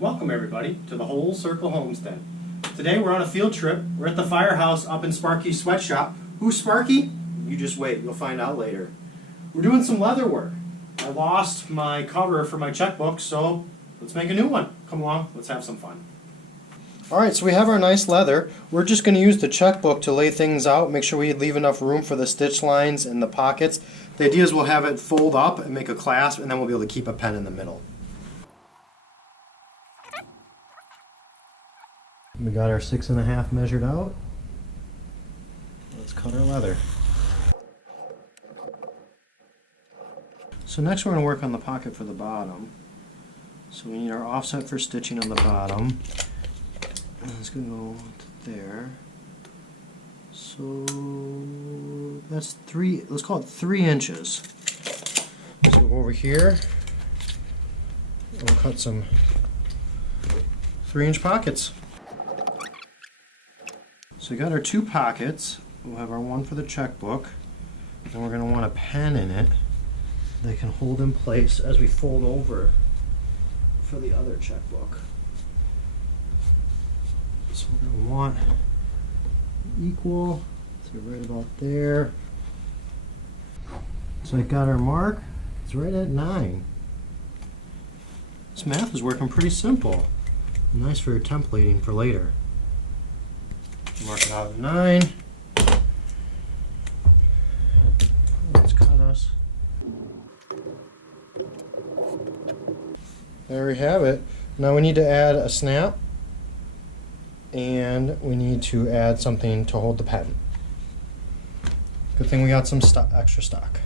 Welcome everybody to the Whole Circle Homestead. Today we're on a field trip. We're at the firehouse up in Sparky's sweatshop. Who's Sparky? You just wait, you'll find out later. We're doing some leather work. I lost my cover for my checkbook, so let's make a new one. Come along, let's have some fun. Alright, so we have our nice leather. We're just going to use the checkbook to lay things out, make sure we leave enough room for the stitch lines and the pockets. The idea is we'll have it fold up and make a clasp, and then we'll be able to keep a pen in the middle. We got our 6.5 measured out. Let's cut our leather. So next we're going to work on the pocket for the bottom. So we need our offset for stitching on the bottom. And it's going to go to there. So that's let's call it 3 inches. So we'll go over here. We'll cut some 3-inch pockets. So we got our 2 pockets. We'll have our one for the checkbook, and we're going to want a pen in it that can hold in place as we fold over for the other checkbook. So we're going to want equal, so right about there. So I got our mark, it's right at 9. This math is working pretty simple. Nice for your templating for later. Mark it out at 9. Let's cut us. There we have it. Now we need to add a snap, and we need to add something to hold the pen. Good thing we got some extra stock.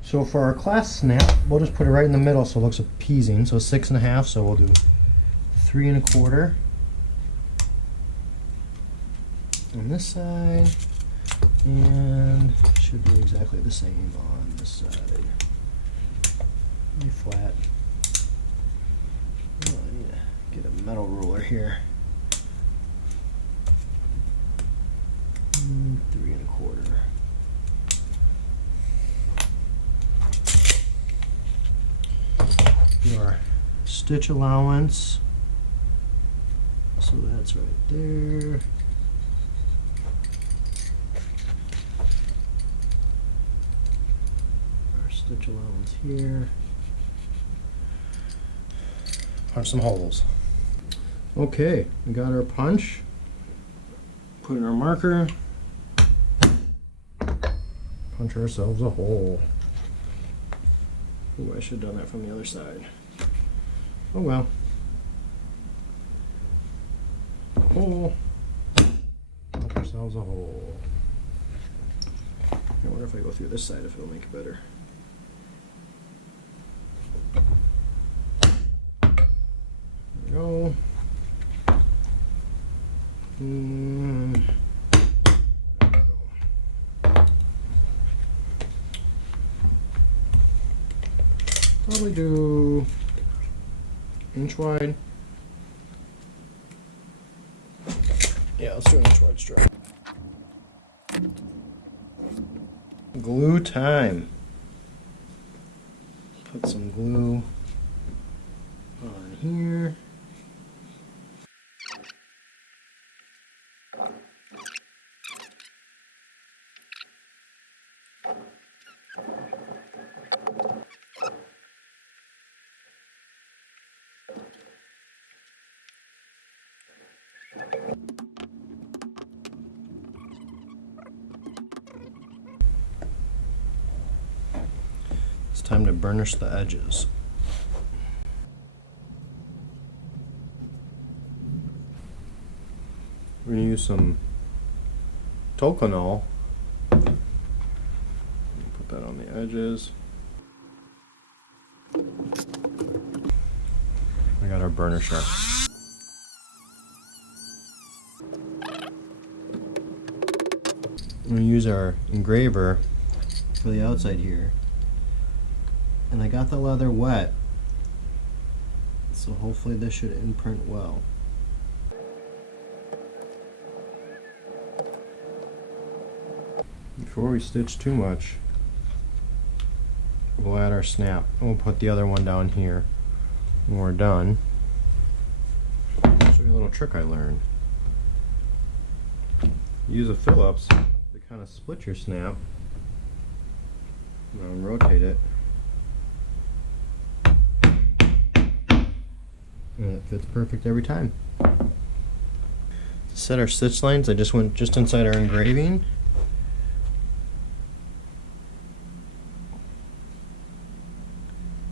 So for our clasp snap, we'll just put it right in the middle so it looks appeasing. So 6.5, so we'll do 3 1/4. On this side, and should be exactly the same on this side. Lay flat. Oh, I need to get a metal ruler here. 3 1/4. Your stitch allowance. So that's right there. Stitch allowance here. Punch some holes. Okay, we got our punch. Put in our marker. Punch ourselves a hole. Ooh, I should have done that from the other side. Oh well. Hole. Punch ourselves a hole. I wonder if I go through this side if it'll make it better. Go. Probably do inch wide. Yeah, let's do an inch wide strap. Glue time. Put some glue on here. It's time to burnish the edges. We're going to use some Tokonol. Put that on the edges. We got our burnisher. I'm going to use our engraver for the outside here. And I got the leather wet, so hopefully this should imprint well. Before we stitch too much, we'll add our snap, and we'll put the other one down here when we're done. you a little trick I learned. Use a Phillips to kind of split your snap. And rotate it. And it fits perfect every time. To set our stitch lines, I just went just inside our engraving.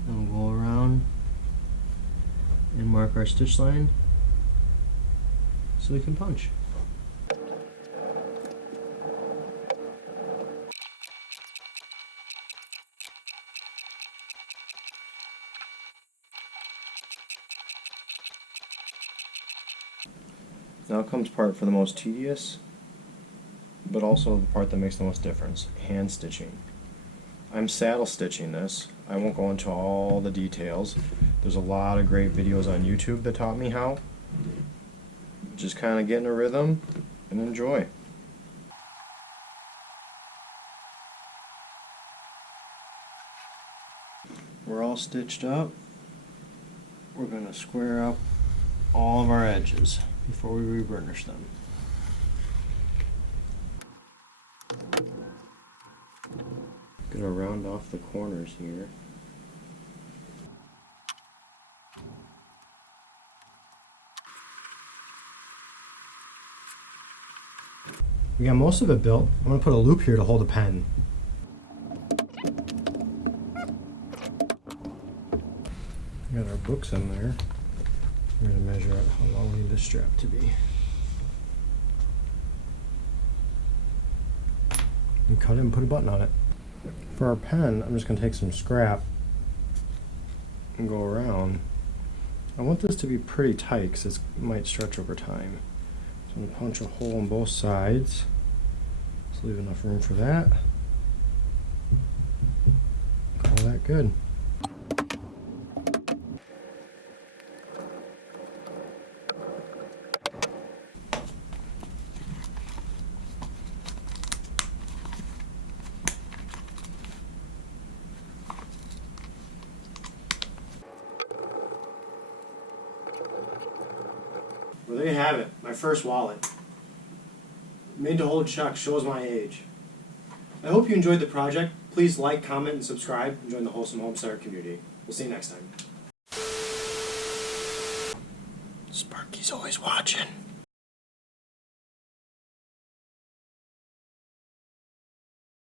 And we'll go around and mark our stitch line so we can punch. Now comes part for the most tedious, but also the part that makes the most difference, hand stitching. I'm saddle stitching this. I won't go into all the details. There's a lot of great videos on YouTube that taught me how. Just kind of get in a rhythm and enjoy. We're all stitched up. We're going to square up all of our edges before we reburnish them. Gonna round off the corners here. We got most of it built. I'm gonna put a loop here to hold a pen. We got our books in there. We're going to measure out how long we need this strap to be. And cut it and put a button on it. For our pen, I'm just going to take some scrap and go around. I want this to be pretty tight because it might stretch over time. So I'm going to punch a hole on both sides. Just leave enough room for that. Call that good. Well, there you have it, my first wallet. Made to hold chuck, shows my age. I hope you enjoyed the project. Please like, comment, and subscribe, and join the Wholesome Homesteader community. We'll see you next time. Sparky's always watching.